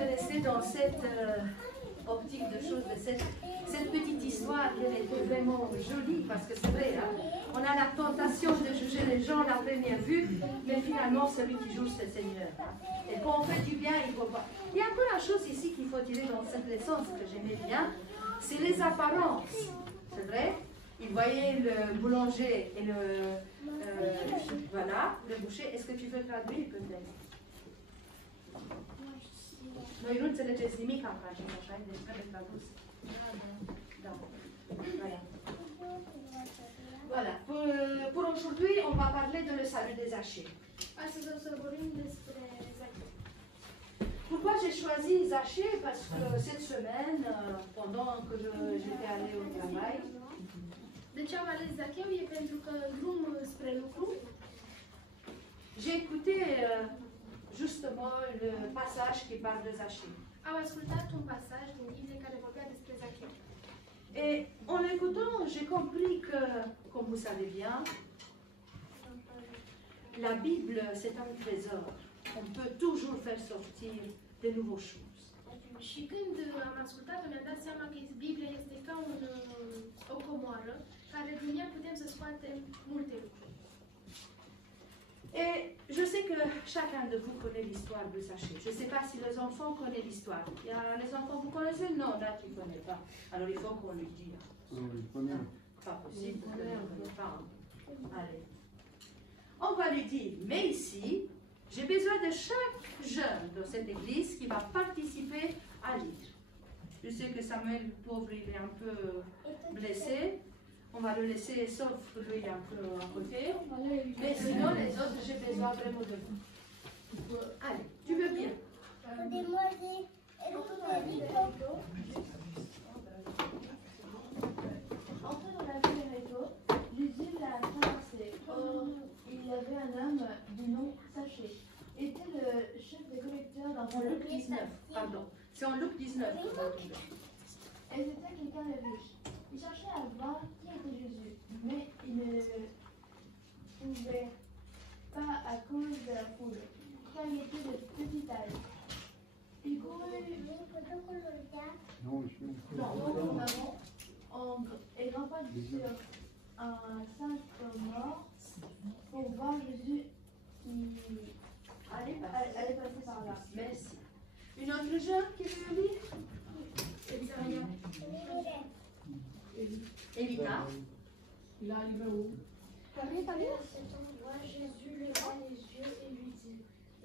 de rester dans cette optique de choses, de cette petite histoire qui est vraiment jolie, parce que c'est vrai, hein, on a la tentation de juger les gens à la première vue, mais finalement, celui qui juge, c'est le Seigneur. Hein. Et quand on fait du bien, il faut voir. Il y a encore une chose ici qu'il faut tirer dans cette leçon, ce que j'aimais bien, c'est les apparences. C'est vrai? Il voyait le boulanger et voilà, le boucher. Est-ce que tu veux traduire peut-être? Noi nu înțelegeți nimic în franceză, așa, deci trebuie tradus. Da. Voilà. Voilà. Pour aujourd'hui, on va parler de le salut des Zachée. Astăzi o să vorbim despre Zacheu. Pourquoi j'ai choisi Zachée? Parce que cette semaine, pendant que j'étais allée au travail, De ce am ales Zacheu? E pentru că drum spre lucru j'ai écouté justement le passage qui parle de Zachée. am ascultat un pasaj din Biblie care vorbea despre Zacheu. Et en l'écoutant, j'ai compris que, comme vous savez bien, la Bible, c'est un trésor. On peut toujours faire sortir de nouvelles choses. Și când am ascultat-o, mi-am dat seama că Biblia este ca o comoară, care din ea putem să scoatem multe lucruri. Et je sais que chacun de vous connaît l'histoire de Zachée. Je ne sais pas si les enfants connaissent l'histoire. Il y a les enfants, vous connaissez? Non, là, tu ne connais pas. Alors il faut qu'on lui dise. Pas possible, vous ne connaissez pas. Allez. On va lui dire, mais ici, j'ai besoin de chaque jeune de cette église qui va participer à lire. Je sais que Samuel, le pauvre, il est un peu blessé. On va le laisser, sauf lui, un peu à côté. Mais sinon, les autres, j'ai besoin vraiment de vous. Allez, tu veux bien? Entré dans la ville d'Érico, Jésus l'a traversé. Or, il y avait un homme du nom Zachée. Était le chef des collecteurs d'un En Luc 19, pardon. C'est en Luc 19 qu'on va trouver. Et c'était quelqu'un de riche. Il cherchait à voir qui était Jésus, mais il ne pouvait pas à cause de la foule, car il était de petite taille. Il courut et grimpa sur un simple mort pour voir Jésus qui allait passer par là. Merci. Une autre jeune qui veut lire? Elina. Il est arrivé où? À cet endroit, Jésus leva les yeux et lui dit,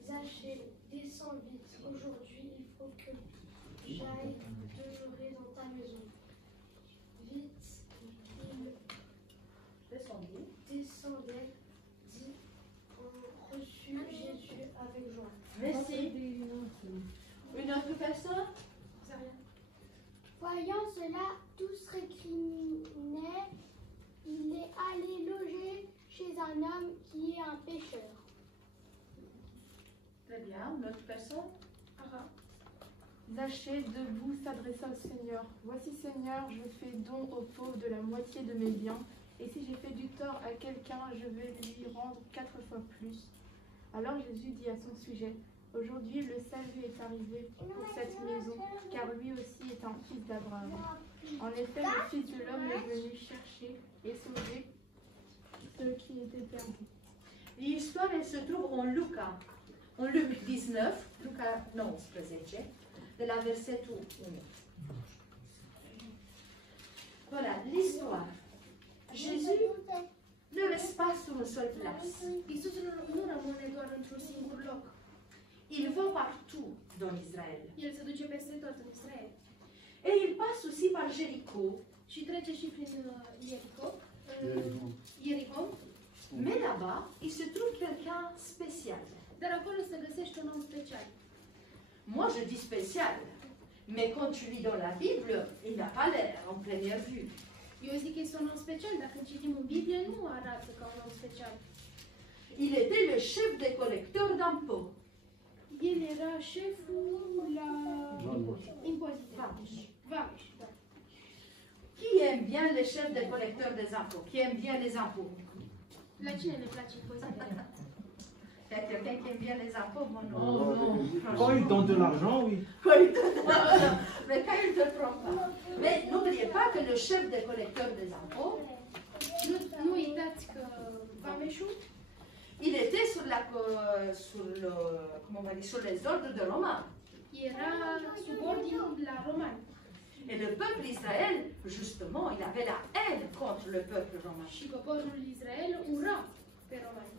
Zachée, descends vite, aujourd'hui il faut que j'aille demeurer dans ta maison. Vite, il descendait, dit, on reçut Jésus avec joie. Merci. Une autre personne? C'est rien. Voyant cela, tous récriminaient. Il est allé loger chez un homme qui est un pécheur. Très bien. Une autre personne? Zachée, debout, s'adressa au Seigneur. Voici, Seigneur, je fais don aux pauvres de la moitié de mes biens, et si j'ai fait du tort à quelqu'un, je vais lui rendre 4 fois plus. Alors Jésus dit à son sujet, aujourd'hui le salut est arrivé pour cette maison, car lui aussi est un fils d'Abraham. En effet, le Fils de l'homme est venu chercher et sauver ceux qui étaient perdus. L'histoire, elle se trouve en Luc 19, Luca 19, de la versetul 1. Voilà, l'histoire. Jésus ne reste pas sur une seule place. Iisus nu rămâne doar într-un singur loc. Il va partout dans Israël. El se duce peste tot în Israel. Et il passe aussi par Jéricho. Și trece și prin Ierihon. Mais là-bas, il se trouve quelqu'un spécial. Dar acolo se găsește un om special. Moi, je dis spécial. Mais quand tu lis dans la Bible, il n'a pas l'air en première vue. Eu zic că este un om special, dar când citim în Biblie nu arată ca un om special. Il était le chef des collecteurs d'impôts. El era șeful la impozite. Vameș, da. Qui aime bien les chefs des collecteurs des impôts? Qui aime bien les impôts? La cine ne place impozitele? Il y a quelqu'un qui aime bien les impôts, moi non. Oh, non. Quand ils donnent de l'argent, oui. Quand il te... non, mais quand il ne te prend pas. Mais n'oubliez pas que le chef des collecteurs des impôts, Nu uitați că vameșul il était sur comment on va dire, sur les ordres de Romain. era sub ordinul la romani. Et le peuple Israël, justement, il avait la haine contre le peuple romain. Și poporul Israel ura pe romani.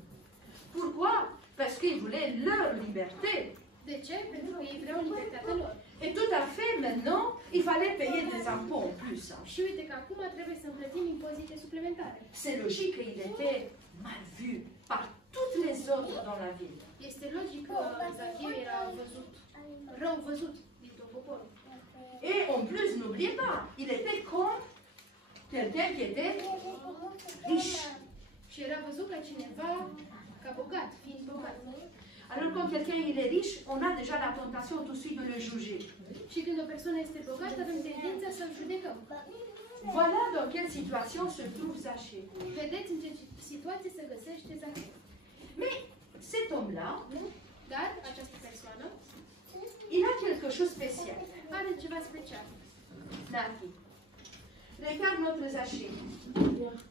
Pourquoi? Parce qu'ils voulaient leur liberté. De ce? Pentru că ei vreau libertatea lor. Et tout à fait, maintenant, il fallait payer des impôts en plus. Hein. Și uite că acum trebuie să plătim impozite suplimentare. C'est logique, il était mal vu par toutes les autres dans la ville. Este logic că Zachiu era văzut, rău văzut din tot poporul. Et en plus, n'oubliez pas, il était comme quelqu'un qui était riche. Și era văzut ca cineva, ca bogat, fiind bogat. Alors quand quelqu'un il est riche, on a déjà la tentation tout de suite de le juger. Și când o persoană este bogată, avem tendința să-l judecăm. Voilà dans quelle situation se trouve Zachée. Vedeți în ce situație se găsește Zachiu. Mais cet homme-là, Dar această persoană il a quelque chose de spécial. are ceva special. Nati, regarde notre Zachée.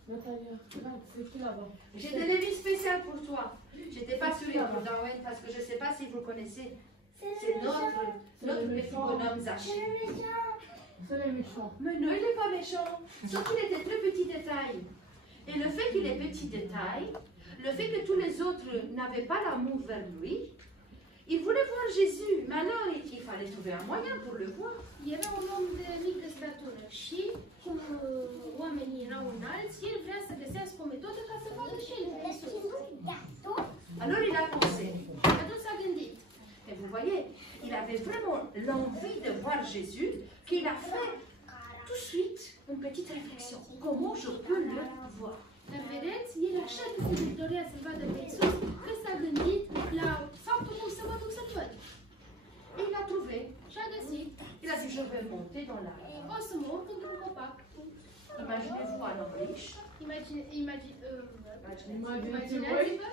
Natalia, regarde, c'est qui là-bas? J'ai des livres spéciaux pour toi. Je n'étais pas sûre pour Darwin parce que je ne sais pas si vous le connaissez. C'est notre petit bonhomme Zachée. C'est les méchants. Mais non, il n'est pas méchant. Sauf qu'il était très petit détail. Et le fait qu'il ait petit détail, le fait que tous les autres n'avaient pas l'amour vers lui, il voulait voir Jésus. Mais alors, il fallait trouver un moyen pour le voir. Era un om de mică statură și, cum oamenii erau înalți, el vrea să găsească o metodă ca să vadă și el pe Iisus. Alors, il a pensé. Atunci s-a gândit. Et vous voyez, il avait vraiment l'envie de voir Jésus, qu'il a fait tout de suite une petite réflexion. Comment je peux le voir? Dar vedeți, el așa de mult dorea să vadă pe Iisus, că s-a gândit la faptul cum să mă duc să-l văd. Et il a trouvé. Și a găsit, Il a dit, je vais monter dans l'arbre. o să mă urc într-un copac. Imaginez-vous un homme riche. Imaginați-vă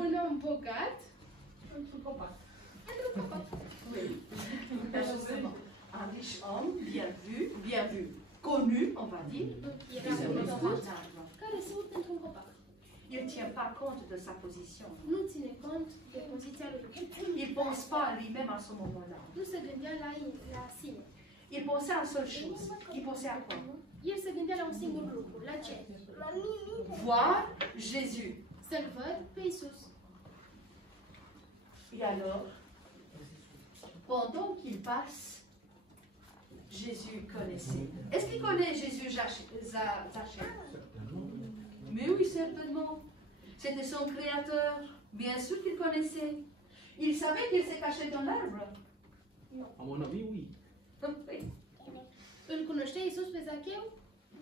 un om bogat într-un copac. Într-un copac. Oui. Un riche homme, bien vu, connu, on va dire. Era un om bogat care se urcă într-un copac. Il ne tient pas compte de sa position. Nu ține cont de poziția lui. Il ne pense pas à lui-même à ce moment-là. Nu se gândea la sine. Il pensait à une seule chose. Il pensait à quoi? El se gândea la un singur lucru. La ce? Voir Jésus. Să-L văd pe Iisus. Et alors, pendant qu'il passe, Jésus connaissait. Est-ce qu'il connaît Jésus Zachée? Mais oui, certainement. C'était son créateur. Bien sûr qu'il connaissait. Il savait qu'il s'est caché dans l'arbre. À mon avis, oui. Oui. Îl cunoștea Iisus pe Zacheu?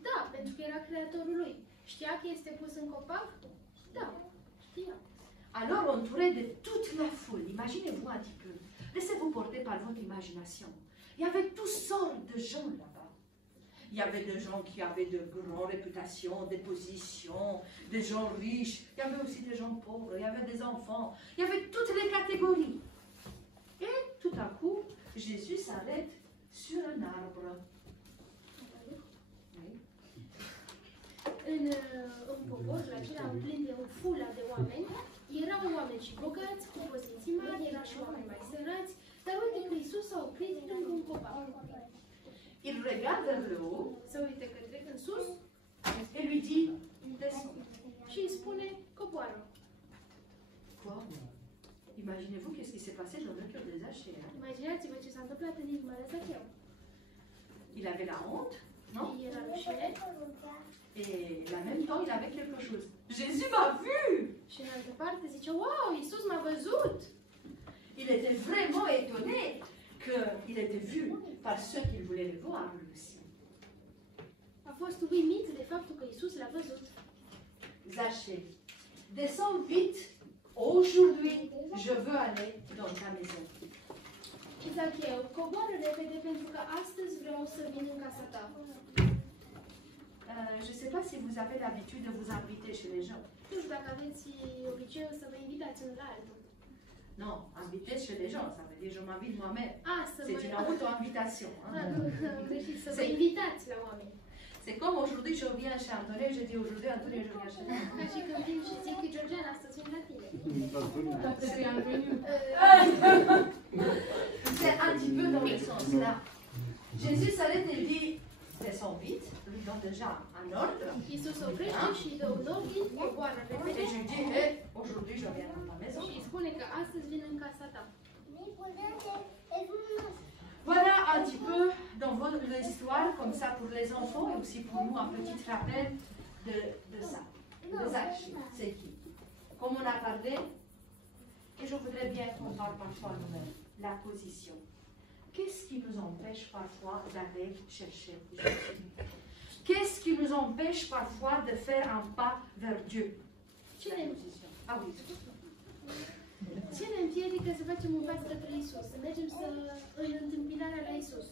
Da, pentru că era creatorul lui. Știa că este pus în copac? Da, știa. Alors, entouré de toute la foule, imaginez-vous un petit peu. Laissez-vous porter par votre imagination. Il y avait toutes sortes de gens là-bas. Il y avait des gens qui avaient de grandes réputations, des positions, des gens riches. Il y avait aussi des gens pauvres, il y avait des enfants. Il y avait toutes les catégories. Et tout à coup, Jésus s'arrête sur un arbre. Oui. În poporul acela plin de o fulă de oameni, erau oameni și bogați, cu poziții mari, erau și oameni mai sărați, dar uite că Iisus s-a oprit lângă un copac. Il regarde vers le haut Se uită către în sus et lui dit, descends. și îi spune, coboară. Quoi? Imaginez-vous qu'est-ce qui s'est passé dans le cœur de Zachée. Hein? Imaginați-vă ce s-a întâmplat în inima lui Zacheu. Il avait la honte, non? Era rușine Et en même temps, il avait quelque chose. Jésus m'a vu! și în altă parte zice, wow, Iisus m-a văzut! Il était vraiment étonné qu'il était vu par ceux qui voulaient le voir lui aussi. A fost uimit de faptul că Iisus l-a văzut. Zachée, descends vite. Aujourd'hui, je veux aller dans ta maison. Și Zacheu, coboară repede pentru că astăzi vreau să vin în casa ta. Je ne sais pas si vous avez l'habitude de vous inviter chez les gens. Nu știu dacă aveți obiceiul să vă invitați unul la altul. Non, inviter chez les gens, ça veut dire je m'invite moi-même. Ah, să C'est une auto-invitation. Ah, Hein. nu, am greșit, să vă invitați la oameni. C'est comme aujourd'hui je viens chez Antonin, je dis aujourd'hui Antonin je viens chez moi. Ca și când vin și zic că Georgiana astăzi vin la tine. C'est un petit peu dans le sens là. Jésus s'arrête et dit, descends vite, lui donne déjà un ordre. Iisus se oprește și dă un ordin, coboară repede Et je dis, hey, aujourd'hui je viens dans ta maison. și îi spune că astăzi vin în casa ta. Voilà un petit peu dans l'histoire, comme ça pour les enfants et aussi pour nous un petit rappel de ça. De Zachi, c'est qui? Comme on a parlé, et je voudrais bien qu'on parle parfois nous-mêmes, la position. Qu'est-ce qui nous empêche parfois d'aller chercher Jésus? Qu'est-ce qui nous empêche parfois de faire un pas vers Dieu? La position. Ah oui. Ce ne împiedică să facem un pas către Iisus, să mergem în întâmpinarea la Iisus?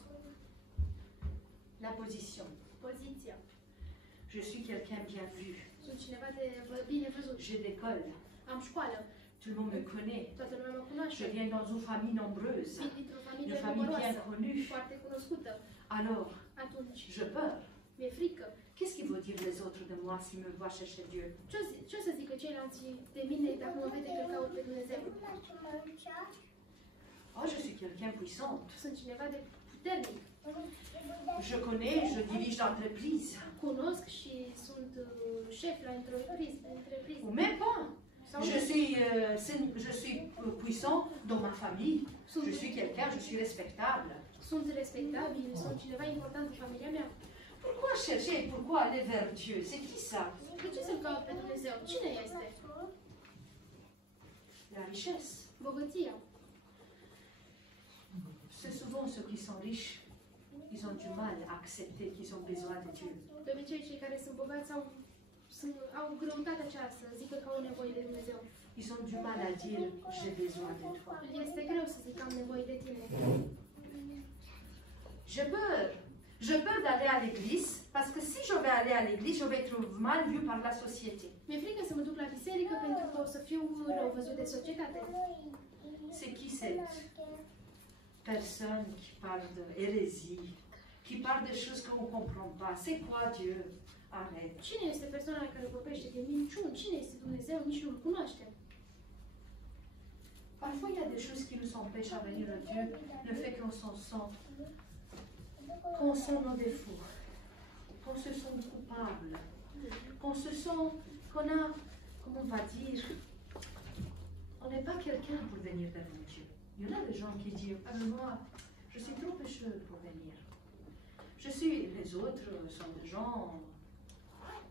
La position. Poziția. Je suis quelqu'un bien vu. Sunt cineva de bine văzut. J'ai l'école. Am școală. Tout le monde me connaît. Toată lumea mă cunoaște. Je viens dans une famille nombreuse. Vin dintr-o Une familie famille bien numeroasă, connue. foarte cunoscută. Alors, Atunci, je peur. mi-e frică. Qu'est-ce qu'ils vont dire les autres de moi s'ils me voient chercher Dieu? Ce o să zică ceilalți de mine dacă mă vede că caut pe Dumnezeu? Oh, je suis quelqu'un puissant. Sunt cineva de puternic. Je connais, je dirige l'entreprise. Cunosc și sunt șef la entrepriză. Ou même pas. Je suis puissant dans ma famille. Je suis quelqu'un, je suis respectable. Sunt respectabil, sunt cineva important în familia mea. Pourquoi chercher et pourquoi aller vers Dieu? C'est qui ça? De ce să-L caut pe Dumnezeu? Cine este? La richesse. Bogăția. C'est souvent ceux qui sont riches. Ils ont du mal à accepter qu'ils ont besoin de Dieu. De obicei, cei care sunt bogați au greutatea aceea să zică că au nevoie de Dumnezeu. Ils ont du mal à dire j'ai besoin de toi. Este greu să zic că am nevoie de tine. J'ai peur. J'ai peur d'aller à l'église parce que si je vais aller à l'église, je vais être mal vu par la société. Mi-e frică să mă duc la biserică pentru că o să fiu rău văzut de societate. C'est qui cette personne qui parle de hérésie, qui parle de choses qu'on ne comprend pas? C'est quoi Dieu? Arrête. Cine este persoana care vorbește de minciuni? Cine este Dumnezeu? Nici nu-L cunoaștem. Parfois, il y a des choses qui nous empêchent à venir à Dieu, le fait qu'on s'en sent, qu'on sent nos défauts, qu'on se sent coupable, qu'on se sent, qu'on a, comment on va dire, on n'est pas quelqu'un pour venir vers Dieu. Il y en a des gens qui disent, ah, mais moi, je suis trop pécheur pour venir. Les autres sont des gens,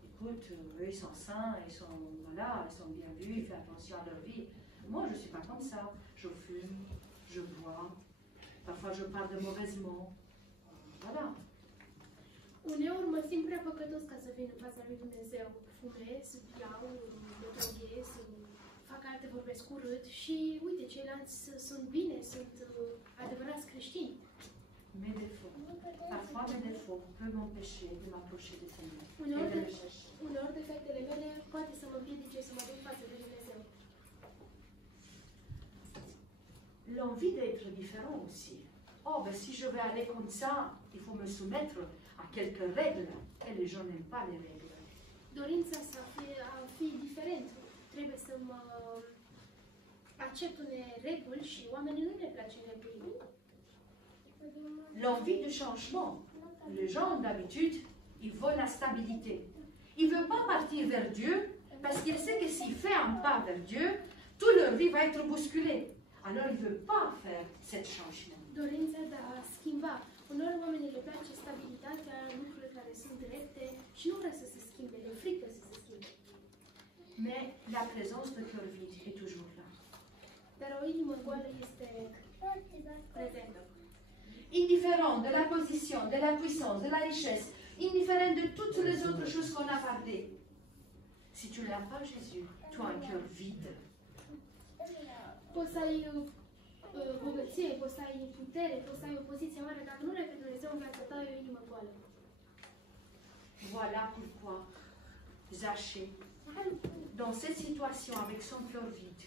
écoute, eux ils sont sains, ils sont, voilà, ils sont bien vus, ils font attention à leur vie. Moi, je ne suis pas comme ça. Je fume, je bois, parfois je parle de mauvais mots. Voilà. Uneori mă simt prea păcătos ca să vin în fața lui Dumnezeu. Fumez, beau, mă droghez, fac alte, vorbesc urât și uite, ceilalți sunt bine, sunt adevărați creștini. Mes défauts, parfois mes défauts peuvent m'empêcher de m'approcher de Seigneur. Uneori defectele mele poate să mă împiedice să mă duc față de Dumnezeu. L'envie d'être différent aussi. Oh, ben si je vais aller comme ça, il faut me soumettre à quelques règles. Et les gens n'aiment pas les règles. Dorința a fi diferent. Trebuie să mă accept unele reguli și oamenii nu le place reguli. L'envie de changement. Les gens, d'habitude, ils veulent la stabilité. Ils ne veulent pas partir vers Dieu parce qu'ils savent que s'ils font un pas vers Dieu, toute leur vie va être bousculée. Alors, ils ne veulent pas faire ce changement. Dorința de a schimba. Uneori oamenii le place stabilitatea, lucrurile care sunt drepte și nu vrea să se schimbe, le frică să se schimbe. Mais la présence de cœur vide est toujours là. Dar o inimă goală este prezentă. Indifférent de la position, de la puissance, de la richesse, indifférent de toutes les autres choses qu'on a parlé. Si tu n'as pas Jésus, tu as un cœur vide. Poți să ai bogăție, poți să ai putere, poți să ai o poziție mare, dacă nu le-ai pe Dumnezeu în viața ta, e o inimă goală. Voilà pourquoi Zaché dans cette situation avec son cœur vide,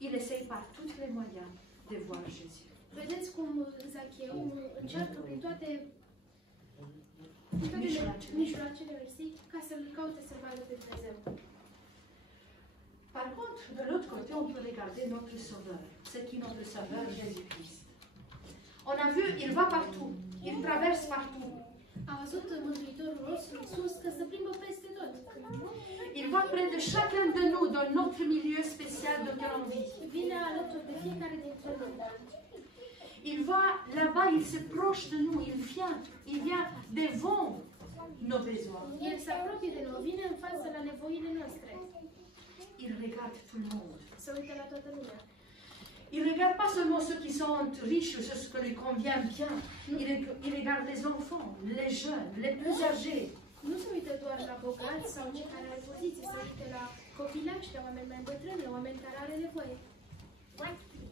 il essaye par tous les moyens de voir Jésus. Vedeți cum Zacheu încearcă prin toate mijloacele mersi ca să-l caute să vadă pe Dumnezeu. Par contre, de l'autre côté, on peut regarder notre Sauveur, ce qui est notre Sauveur, Jésus-Christ. On a vu, il va partout, il traverse partout. A văzut Mântuitorul nostru Iisus că se plimbă peste tot. Il va près de chacun de nous dans notre milieu spécial de lequel on vit. Vine alături de fiecare dintre noi. Il va là-bas, il se proche de nous, il vient devant nos besoins. El se apropie de noi, vine în față la nevoile noastre. Il regarde tout le monde. Se uită la toată lumea. Il ne regarde pas seulement ceux qui sont riches ou ceux qui lui convient bien. Il regarde les enfants, les jeunes, les plus âgés. Nu se uită doar la bogați sau cei care au poziție, se uită la copilași, la oameni mai bătrâni, la oameni care are nevoie.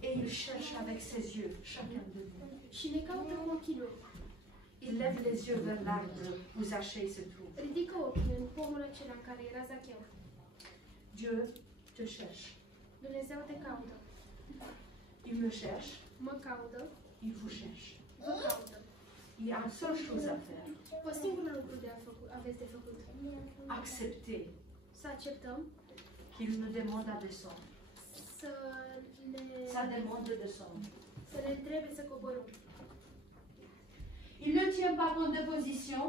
Et il cherche avec ses yeux chacun de vous. Și ne caută cu ochii lui. Il lève les yeux vers l'arbre où Zachée se trouve. Ridică ochii în pomul acela în care era Zacheu. Dieu te cherche. Dumnezeu te caută. Il me cherche, Mă caută, il vous cherche. vă caută. Il y a une seule chose à faire. O singură lucru aveți de făcut. Accepter Să acceptăm, qu'il nous demande à descendre. Ça demande de descendre. să ne trebuie să coborâm. Il ne tient pas compte de position,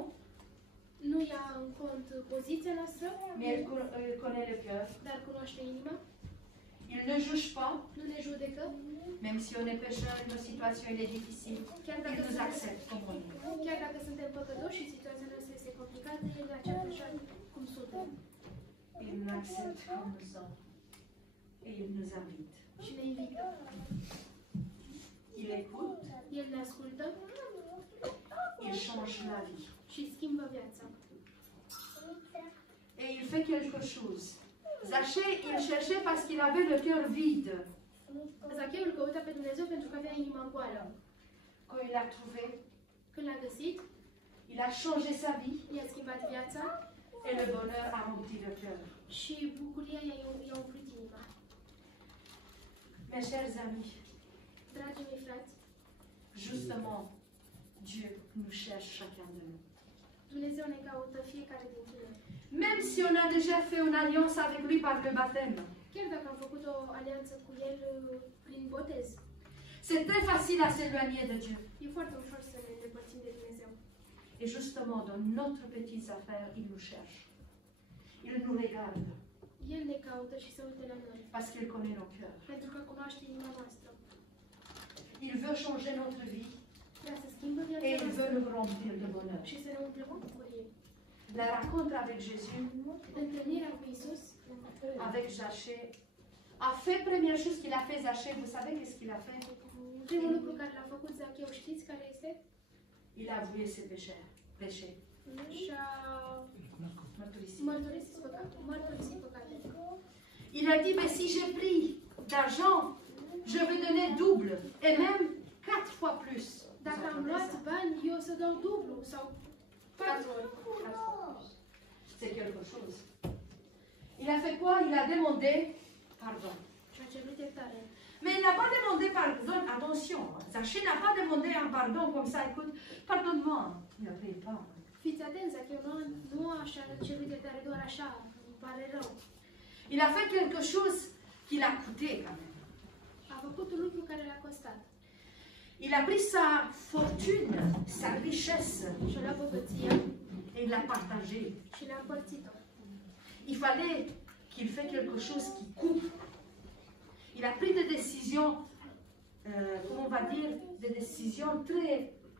Nu ia în cont poziția noastră, mais il connaît le cœur. dar cunoaște inima. Il ne juge pas, Nu ne judecă, même si on est pécheur et nos situations il est difficile. chiar Il dacă, nous accepte comme on est. chiar dacă suntem păcătoși și situația noastră este complicată, El ne acceptă așa cum suntem. Il nous accepte comme nous sommes. Et il nous invite. Și ne invită. Il écoute, El ne ascultă il change la vie. și schimbă viața. Et il fait quelque chose. Zachée, il cherchait parce qu'il avait le cœur vide. Zacheu îl căuta pe Dumnezeu pentru că avea inima goală. Quand il l'a trouvé, Când l-a găsit, il a changé sa vie i-a schimbat viața et le bonheur a rempli le cœur. și bucuria i-a umplut inima. Mes chers amis, Dragii mei frați, justement, Dieu nous cherche chacun de nous. Dumnezeu ne caută fiecare dintre noi. Même si on a déjà fait une alliance avec lui par le baptême. Chiar dacă am făcut o alianță cu El prin botez, C'est très facile à s'éloigner de Dieu. e foarte ușor să ne îndepărțim de Dumnezeu. Et justement, dans notre petite affaire, il nous cherche. Il nous regarde El ne caută și se uită la noi, parce qu'il connaît nos cœurs. pentru că cunoaște inima noastră. Il veut changer notre vie Vrea să schimbă et viața il veut noastră nous remplir de bonheur. și să ne umple cu bucurie. La rencontre avec Jésus, Întâlnirea cu Iisus avec Zachée, a fait première chose qu'il a fait Zachée. Vous savez qu'est-ce qu'il a fait? Primul lucru care l-a făcut Zacheu, știți care este? Il a avoué ses péchés. Și-a mărturisit păcatul. Il a dit, mais si j'ai pris d'argent, je vais donner double et même 4 fois plus. Dacă am luat bani, eu o să dau dublu sau 4 ori. C'est quelque chose. Il a fait quoi? Il a demandé pardon. Și a cerut iertare. Mais il n'a pas demandé pardon. Attention, Zachée n'a pas demandé un pardon comme ça. Écoute, pardonne-moi. Il n'a fait pas. Fiți atenți, Zacheu nu așa a cerut iertare doar așa, îmi pare rău. Il a fait quelque chose qui l'a coûté quand même. A făcut un lucru care l-a costat. Il a pris sa fortune, sa richesse, Și-a luat bogăția et il l'a partagée. și l-a împărțit-o. Il fallait qu'il fasse quelque chose qui coupe. Il a pris des décisions, comment on va dire, des décisions très,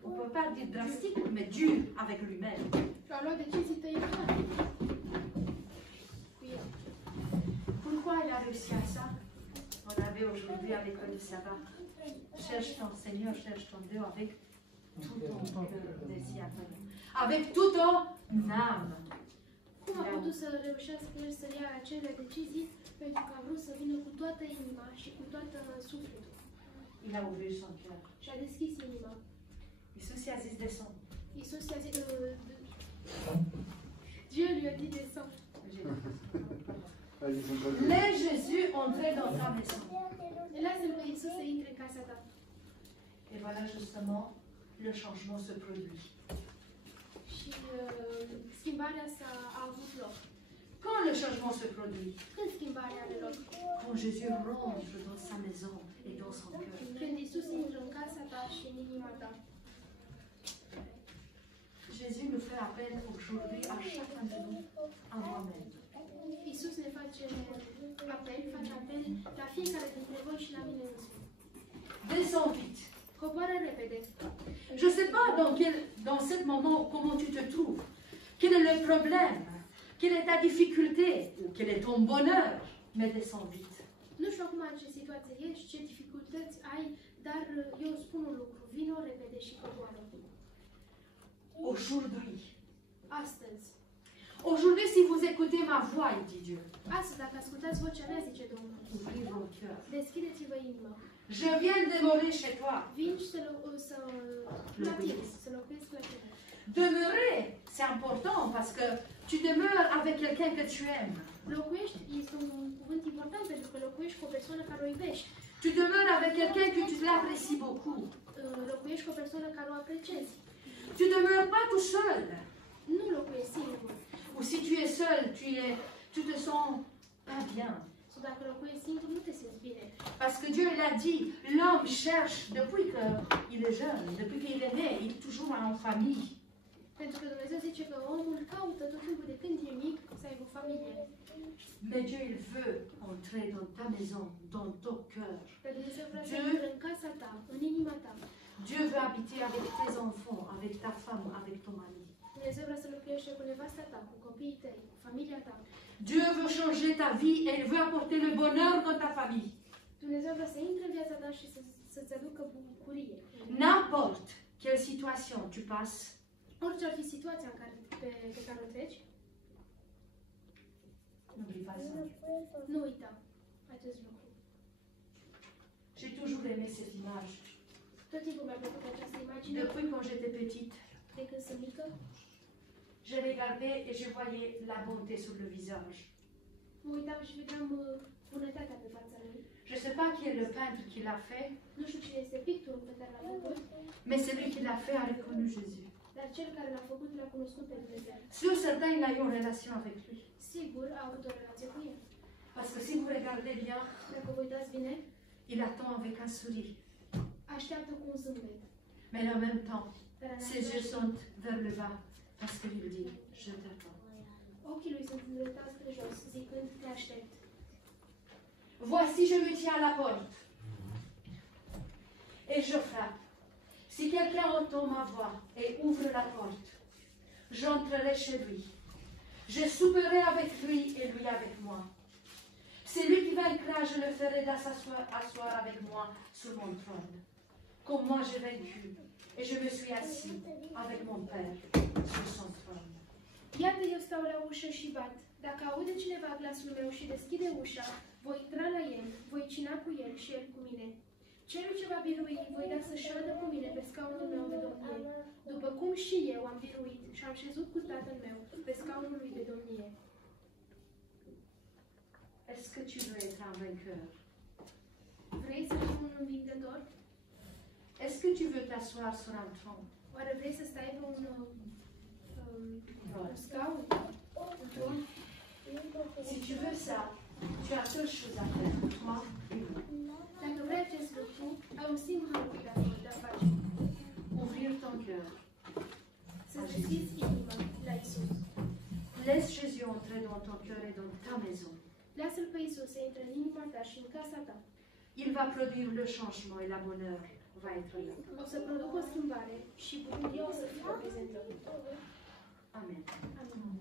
on ne peut pas dire drastiques, mais dures avec lui-même. Și a luat decizii tăietoare cu el. Pourquoi il a réussi à ça? On avait aujourd'hui à l'école du sabbat. Cherche ton Seigneur, cherche ton Dieu avec tout ton cœur, désir, avec toute ton âme. Cum a putut să reușească el să ia acele decizii? Pentru că a vrut să vină cu toată inima și cu toată sufletul. Il a ouvert son cœur. Și a deschis inima. Iisus i-a zis descend. Iisus i-a zis, Dieu lui a dit descends. J'ai dit, pardon. entrer dans ta maison. Lasă-L pe Iisus să intre în casa ta. Et voilà justement, le changement se produit. Și schimbarea a avut loc. Quand le changement se produit? Când schimbarea are loc? Quand Jésus rentre dans sa maison et dans son cœur. Când Iisus intră în casa ta și în inima ta. Jésus nous fait appel aujourd'hui à chacun de nous, à moi-même. Iisus ne face apel la fiecare dintre voi și la mine însumi. Descends vite. Coboară repede. Je ne sais pas dans ce moment comment tu te trouves. Quel est le problème? Quelle est ta difficulté? Ou quel est ton bonheur? Mais descends vite. Nu știu acum în ce situație ești, ce dificultăți ai, dar eu spun un lucru. Vino repede și coboară. Aujourd'hui. Astăzi. Aujourd'hui, si vous écoutez ma voix, dit Dieu, Astăzi, dacă ascultați vocea mea, zice Domnul, ouvrez vos cœurs. deschideți-vă inima. Je viens de demeurer chez toi. Vin și la tine, să locuiesc la tine. Demeurer, c'est important parce que tu demeures avec quelqu'un que tu aimes. Locuiești este un cuvânt important pentru că locuiești cu o persoană care o iubești. Tu demeures avec quelqu'un que tu l'apprécies beaucoup. Locuiești cu o persoană care o apreciezi. Tu ne demeures pas tout seul. Nu locuiești singur. Ou si tu es seul, tu te sens pas bien. Sau dacă locuiești singur, nu te simți bine. Parce que Dieu l'a dit, l'homme cherche, depuis qu'il est jeune, depuis qu'il est né, il est toujours en famille. Pentru că Dumnezeu zice că omul caută tot timpul de când e mic să aibă familie. Mais Dieu, il veut entrer dans ta maison, dans ton cœur. Dar Dumnezeu vrea să intre în casa ta, în inima ta. Dieu veut habiter avec tes enfants, avec ta femme, avec ton mari. Dumnezeu vrea să locuiește cu nevasta ta, cu copiii tăi, cu familia ta. Dieu veut changer ta vie et il veut apporter le bonheur dans ta famille. Dumnezeu vrea să intre în viața ta și să-ți aducă bucurie. N'importe quelle situation tu passes, Orice ar fi situația pe care o treci, n'oublie pas ça. nu uita acest lucru. J'ai toujours aimé cette image. Tot timpul mi-a plăcut această imagine. Depuis quand j'étais petite, De când sunt mică, je regardais et je voyais la bonté sur le visage. mă uitam și vedeam bunătatea pe fața lui. Je ne sais pas qui est le peintre qui l'a fait, Nu știu cine este pictorul pe care l-a făcut, mais celui qui l'a fait a reconnu Jésus. dar cel care l-a făcut l-a cunoscut pe Dumnezeu. Sûr, certain, il a eu une relation avec lui. Sigur, a avut o relație cu el. Parce que si vous regardez bien, Dacă vă uitați bine, il attend avec un sourire. așteaptă cu un zâmbet. Mais en même temps, Dar în ses yeux același sont vers le bas parce qu'il dit, je t'attends. ochii lui sunt îndreptați spre jos, zicând, te aștept. Voici, je me tiens à la porte et je frappe. Si quelqu'un entend ma voix et ouvre la porte, j'entrerai chez lui. Je souperai avec lui et lui avec moi. C'est lui qui vaincra, je le ferai asseoir avec moi sur mon trône. Comme moi j'ai vaincu et je me suis assis avec mon Père sur son trône. Iată, eu stau la ușă și bat. Dacă aude cineva glasul meu și deschide ușa, voi intra la el, voi cina cu el și el cu mine. Celui ce va birui, voi da să șadă cu mine pe scaunul meu de domnie, după cum și eu am biruit și am șezut cu Tatăl meu pe scaunul lui de domnie. Est-ce que tu veux être un vainqueur? Vrei să fii un învingător? Est-ce que tu veux t'asseoir sur un trône? Oare vrei să stai pe un scaun? Un tron? Si tu veux ça, tu as deux choses à faire, toi et moi. Dacă vrei acest lucru, ai un singur lucru de a face. Ouvrir ton cœur. Să-ți deschizi inima la Isus. Laisse Jésus entrer dans ton cœur et dans ta maison. Lasă-L pe Isus să intre în inima ta și în casa ta. Il va produire le changement et la bonheur va être là. O să producă o schimbare și bucuria o să fie prezentă. Amen. Amin.